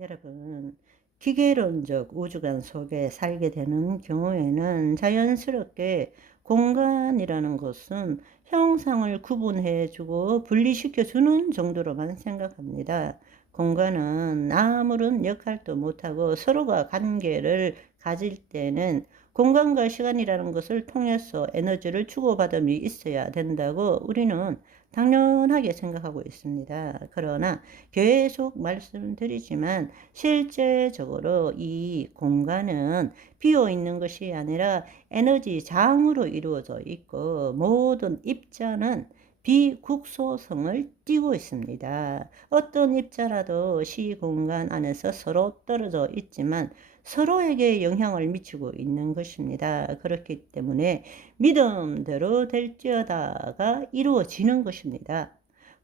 여러분, 기계론적 우주관 속에 살게 되는 경우에는 자연스럽게 공간이라는 것은 형상을 구분해주고 분리시켜주는 정도로만 생각합니다. 공간은 아무런 역할도 못하고 서로가 관계를 가질 때는 공간과 시간이라는 것을 통해서 에너지를 주고받음이 있어야 된다고 우리는 당연하게 생각하고 있습니다. 그러나 계속 말씀드리지만 실제적으로 이 공간은 비어 있는 것이 아니라 에너지 장으로 이루어져 있고 모든 입자는 비국소성을 띠고 있습니다. 어떤 입자라도 시공간 안에서 서로 떨어져 있지만 서로에게 영향을 미치고 있는 것입니다. 그렇기 때문에 믿음대로 될지어다가 이루어지는 것입니다.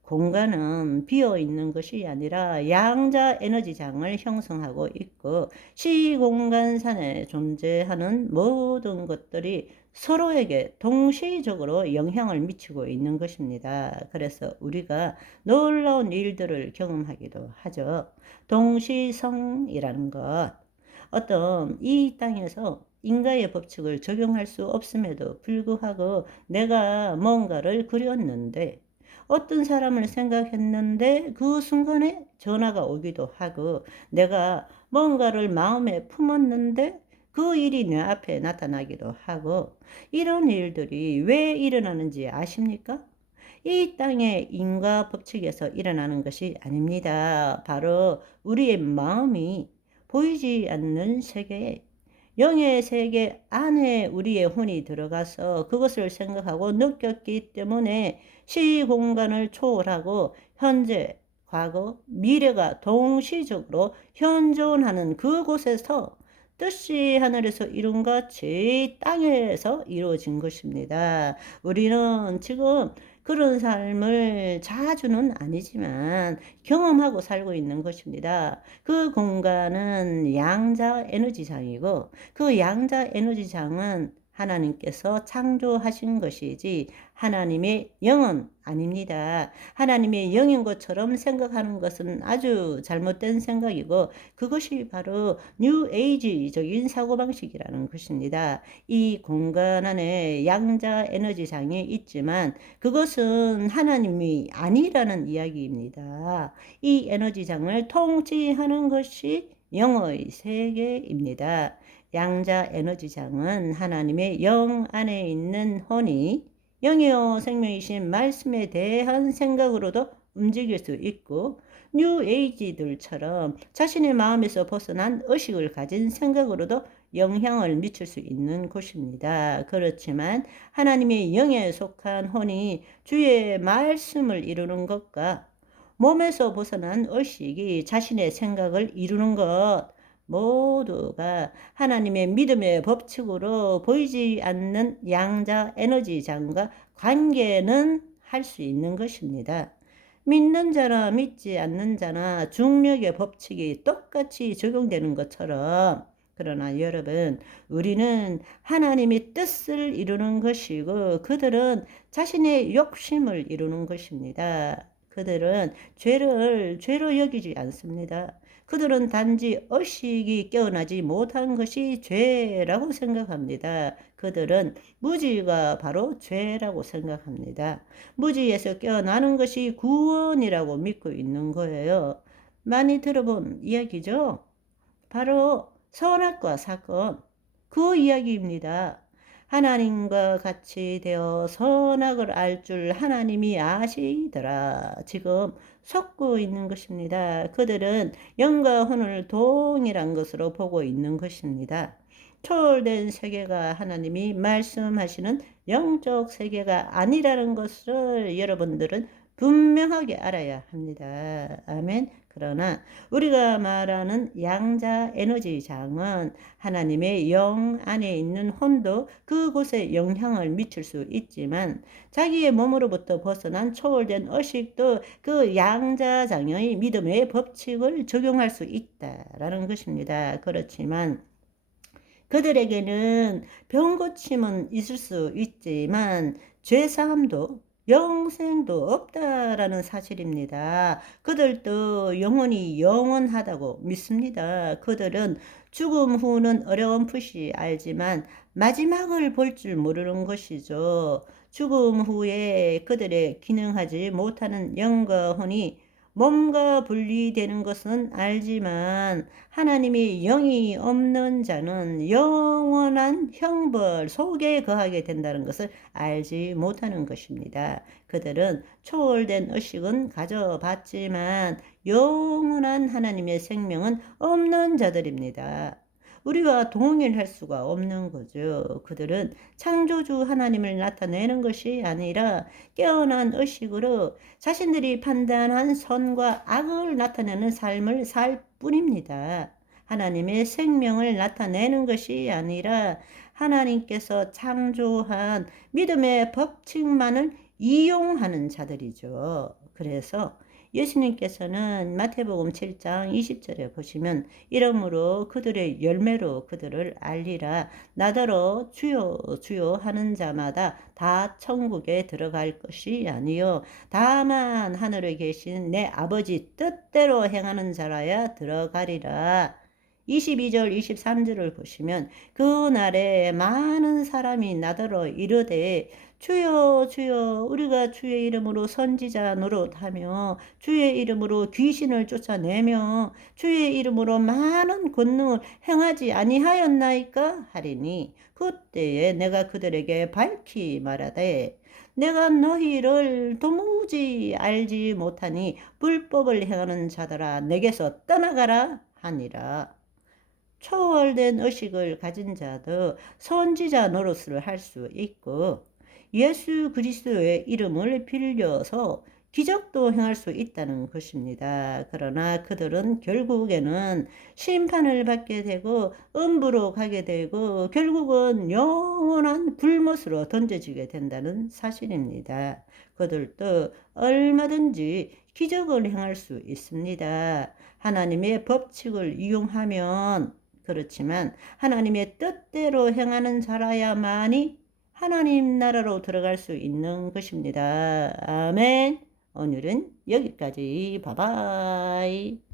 공간은 비어 있는 것이 아니라 양자 에너지장을 형성하고 있고 시공간산에 존재하는 모든 것들이 서로에게 동시적으로 영향을 미치고 있는 것입니다. 그래서 우리가 놀라운 일들을 경험하기도 하죠. 동시성이라는 것. 어떤 이 땅에서 인과의 법칙을 적용할 수 없음에도 불구하고 내가 뭔가를 그렸는데 어떤 사람을 생각했는데 그 순간에 전화가 오기도 하고 내가 뭔가를 마음에 품었는데 그 일이 내 앞에 나타나기도 하고 이런 일들이 왜 일어나는지 아십니까? 이 땅의 인과 법칙에서 일어나는 것이 아닙니다. 바로 우리의 마음이 보이지 않는 세계에 영의 세계 안에 우리의 혼이 들어가서 그것을 생각하고 느꼈기 때문에 시공간을 초월하고 현재, 과거, 미래가 동시적으로 현존하는 그곳에서 뜻이 하늘에서 이룬 같이 땅에서 이루어진 것입니다. 우리는 지금 그런 삶을 자주는 아니지만 경험하고 살고 있는 것입니다. 그 공간은 양자 에너지장이고 그 양자 에너지장은 하나님께서 창조하신 것이지 하나님의 영은 아닙니다. 하나님의 영인 것처럼 생각하는 것은 아주 잘못된 생각이고 그것이 바로 뉴 에이지적인 사고방식이라는 것입니다. 이 공간 안에 양자 에너지장이 있지만 그것은 하나님이 아니라는 이야기입니다. 이 에너지장을 통치하는 것이 영의 세계입니다. 양자 에너지장은 하나님의 영 안에 있는 혼이 영이요 생명이신 말씀에 대한 생각으로도 움직일 수 있고 뉴 에이지들처럼 자신의 마음에서 벗어난 의식을 가진 생각으로도 영향을 미칠 수 있는 곳입니다. 그렇지만 하나님의 영에 속한 혼이 주의 말씀을 이루는 것과 몸에서 벗어난 의식이 자신의 생각을 이루는 것 모두가 하나님의 믿음의 법칙으로 보이지 않는 양자 에너지장과 관계는 할 수 있는 것입니다. 믿는 자나 믿지 않는 자나 중력의 법칙이 똑같이 적용되는 것처럼 그러나 여러분 우리는 하나님의 뜻을 이루는 것이고 그들은 자신의 욕심을 이루는 것입니다. 그들은 죄를 죄로 여기지 않습니다. 그들은 단지 의식이 깨어나지 못한 것이 죄라고 생각합니다. 그들은 무지가 바로 죄라고 생각합니다. 무지에서 깨어나는 것이 구원이라고 믿고 있는 거예요. 많이 들어본 이야기죠? 바로 선악과 사건, 그 이야기입니다. 하나님과 같이 되어 선악을 알 줄 하나님이 아시더라. 지금 속고 있는 것입니다. 그들은 영과 혼을 동일한 것으로 보고 있는 것입니다. 초월된 세계가 하나님이 말씀하시는 영적 세계가 아니라는 것을 여러분들은 분명하게 알아야 합니다. 아멘. 그러나 우리가 말하는 양자 에너지장은 하나님의 영 안에 있는 혼도 그곳에 영향을 미칠 수 있지만 자기의 몸으로부터 벗어난 초월된 의식도 그 양자장의 믿음의 법칙을 적용할 수 있다라는 것입니다. 그렇지만 그들에게는 병고침은 있을 수 있지만 죄사함도 영생도 없다라는 사실입니다. 그들도 영혼이 영원하다고 믿습니다. 그들은 죽음 후는 어렴풋이 알지만 마지막을 볼 줄 모르는 것이죠. 죽음 후에 그들의 기능하지 못하는 영과 혼이 몸과 분리되는 것은 알지만 하나님의 영이 없는 자는 영원한 형벌 속에 거하게 된다는 것을 알지 못하는 것입니다. 그들은 초월된 의식은 가져봤지만 영원한 하나님의 생명은 없는 자들입니다. 우리와 동일할 수가 없는 거죠. 그들은 창조주 하나님을 나타내는 것이 아니라 깨어난 의식으로 자신들이 판단한 선과 악을 나타내는 삶을 살 뿐입니다. 하나님의 생명을 나타내는 것이 아니라 하나님께서 창조한 믿음의 법칙만을 이용하는 자들이죠. 그래서 예수님께서는 마태복음 7장 20절에 보시면 이러므로 그들의 열매로 그들을 알리라. 나더러 주여 주여 하는 자마다 다 천국에 들어갈 것이 아니요 다만 하늘에 계신 내 아버지 뜻대로 행하는 자라야 들어가리라. 22절 23절을 보시면 그날에 많은 사람이 나더러 이르되 주여 주여 우리가 주의 이름으로 선지자 노릇하며 주의 이름으로 귀신을 쫓아내며 주의 이름으로 많은 권능을 행하지 아니하였나이까 하리니 그때에 내가 그들에게 밝히 말하되 내가 너희를 도무지 알지 못하니 불법을 행하는 자들아 내게서 떠나가라 하니라. 초월된 의식을 가진 자도 선지자 노릇을 할 수 있고 예수 그리스도의 이름을 빌려서 기적도 행할 수 있다는 것입니다. 그러나 그들은 결국에는 심판을 받게 되고 음부로 가게 되고 결국은 영원한 불못으로 던져지게 된다는 사실입니다. 그들도 얼마든지 기적을 행할 수 있습니다. 하나님의 법칙을 이용하면 그렇지만 하나님의 뜻대로 행하는 자라야만이 하나님 나라로 들어갈 수 있는 것입니다. 아멘. 오늘은 여기까지. 바이바이.